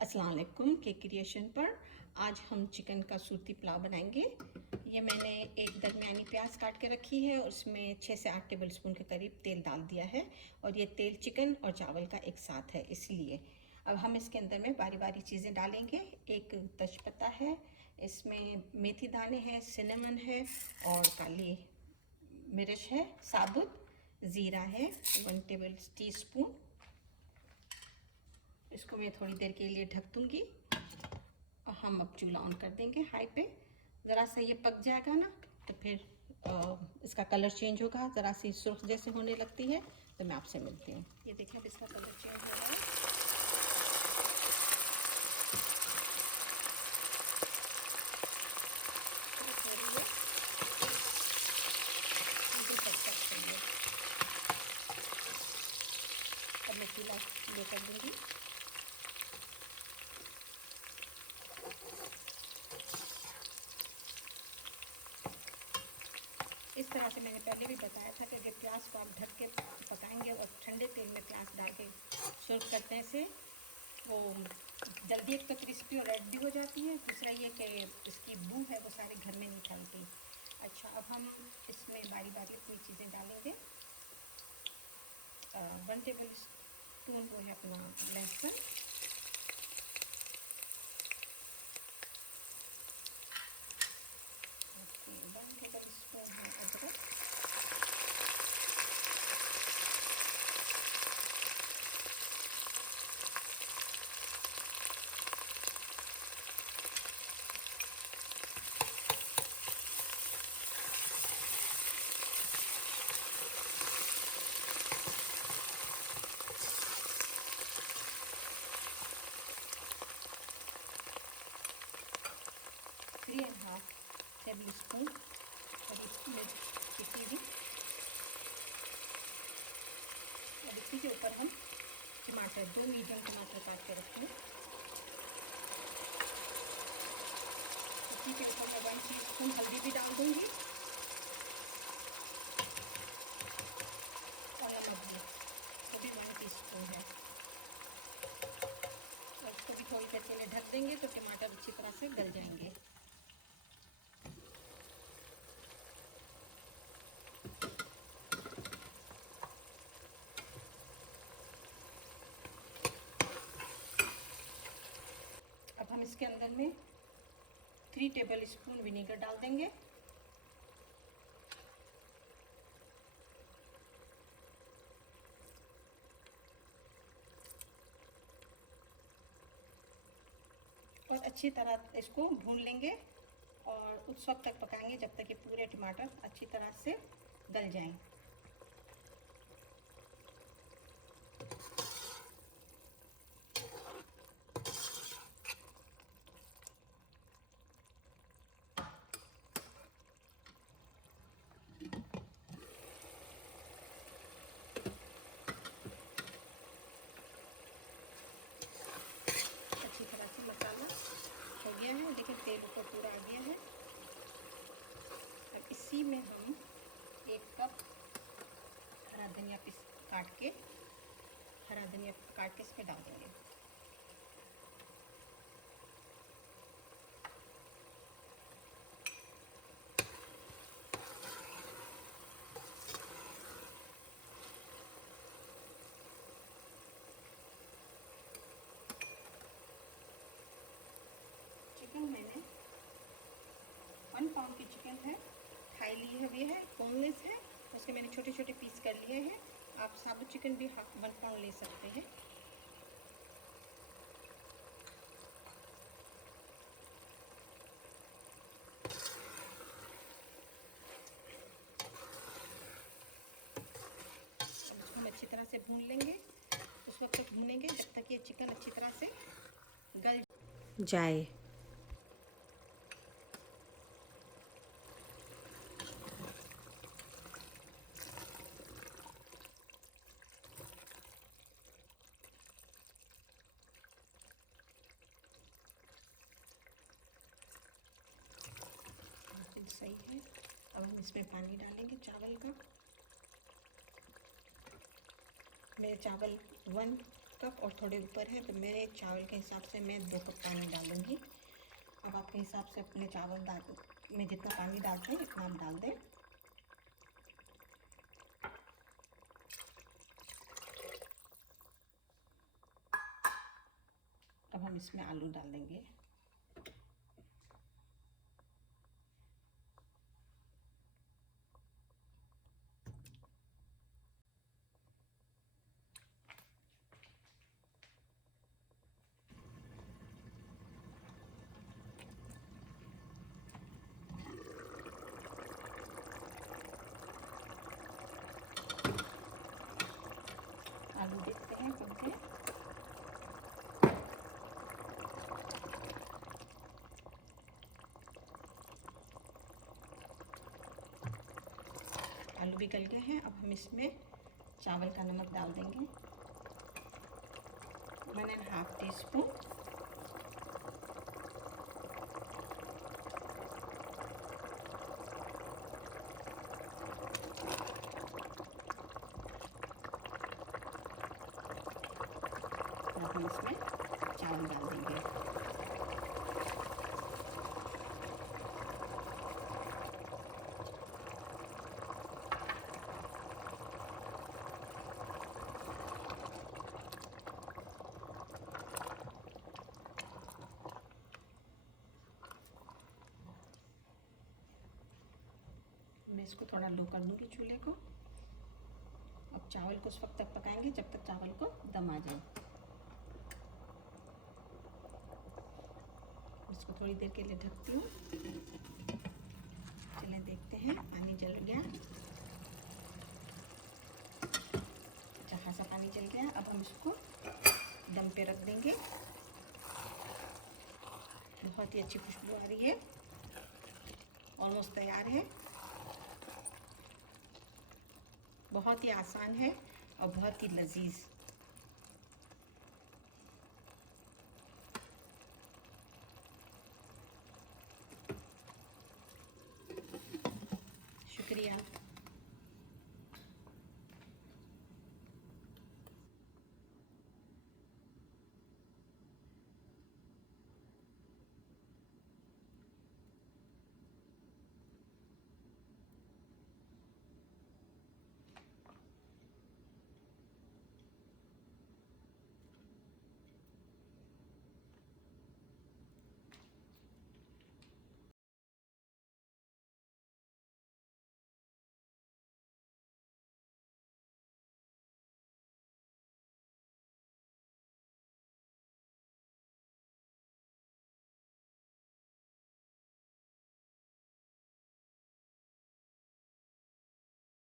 अस्सलाम वालेकुम के क्रिएशन पर आज हम चिकन का सूती पुलाव बनाएंगे। ये मैंने एक दरमियानी प्याज काट के रखी है और उसमें 6 से 8 टेबल स्पून के करीब तेल डाल दिया है और ये तेल चिकन और चावल का एक साथ है, इसलिए अब हम इसके अंदर में बारी बारी चीज़ें डालेंगे। एक तेजपत्ता है, इसमें मेथी दाने हैं, सिनेमन है और काली मिर्च है, साबुत ज़ीरा है 1 टेबल टीस्पून। इसको मैं थोड़ी देर के लिए ढक दूँगी और हम अब चूल्हा ऑन कर देंगे हाई पे। ज़रा सा ये पक जाएगा ना तो फिर इसका कलर चेंज होगा, ज़रा सी सुर्ख जैसे होने लगती है तो मैं आपसे मिलती हूँ। ये देखिए अब इसका कलर चेंज हो रहा है। अब मैं चूल्हा लो कर दूँगी। इस तरह से मैंने पहले भी बताया था कि अगर प्याज को आप ढक के पकाएंगे और ठंडे तेल में प्याज डाल के सर्व करने से वो जल्दी एक तो क्रिस्पी और रेड भी हो जाती है, दूसरा ये कि इसकी बू है वो सारे घर में नहीं फैलती। अच्छा, अब हम इसमें बारी बारी अपनी चीज़ें डालेंगे। 1 टेबल स्पून वो है अपना लहसुन, 1 टेबल स्पून है अदरक, three and half tablespoon हरी मिर्च पिसी हुई। अब इसी के ऊपर हम टमाटर, 2 मीडियम टमाटर काट के रखें। इसी के ऊपर मैं 1 टीस्पून हल्दी भी डाल दूँगी और नमक भी, वो भी 1 टीस्पून है। और इसको भी थोड़ी देर के लिए ढक देंगे तो टमाटर अच्छी तरह से गल जाएंगे। अब हम इसके अंदर में 3 टेबल स्पून विनेगर डाल देंगे और अच्छी तरह इसको भून लेंगे और उस वक्त तक पकाएंगे जब तक ये पूरे टमाटर अच्छी तरह से गल जाएं। अच्छी तरह से मसाला हो गया है, लेकिन तेल ऊपर पूरा आ गया है। अब इसी में हम 1 कप हरा धनिया काट के इसमें डाल देंगे। चिकन मैंने 1 पाउंड की चिकन है, थाई ली है, ये है बोनलेस है, उसके मैंने छोटे छोटे पीस कर लिए हैं। आप साबुत चिकन भी 1 पाउंड ले सकते हैं। अब इसको हम अच्छी तरह से भून लेंगे, उस वक्त तक भूनेंगे जब तक ये चिकन अच्छी तरह से गल जाए। सही है। अब हम इसमें पानी डालेंगे चावल का। मेरे चावल 1 कप और थोड़े ऊपर है, तो मेरे चावल के हिसाब से मैं 2 कप पानी डालूँगी। अब आपके हिसाब से अपने चावल में जितना पानी डालते हैं इतना आप डाल दें। अब हम इसमें आलू डाल देंगे। आलू देखते हैं पक गए। आलू भी गल गए हैं। अब हम इसमें चावल का नमक डाल देंगे, 1.5 टीस्पून। अब हम इसमें चावल डाल देंगे। मैं इसको थोड़ा लो कर दूँगी चूल्हे को। अब चावल को उस वक्त तक पकाएंगे जब तक चावल को दम आ जाए। इसको थोड़ी देर के लिए ढकती हूँ। चलिए देखते हैं, पानी जल गया, अच्छा खासा पानी जल गया। अब हम इसको दम पे रख देंगे। बहुत ही अच्छी खुशबू आ रही है, ऑलमोस्ट तैयार है। बहुत ही आसान है और बहुत ही लजीज। शुक्रिया।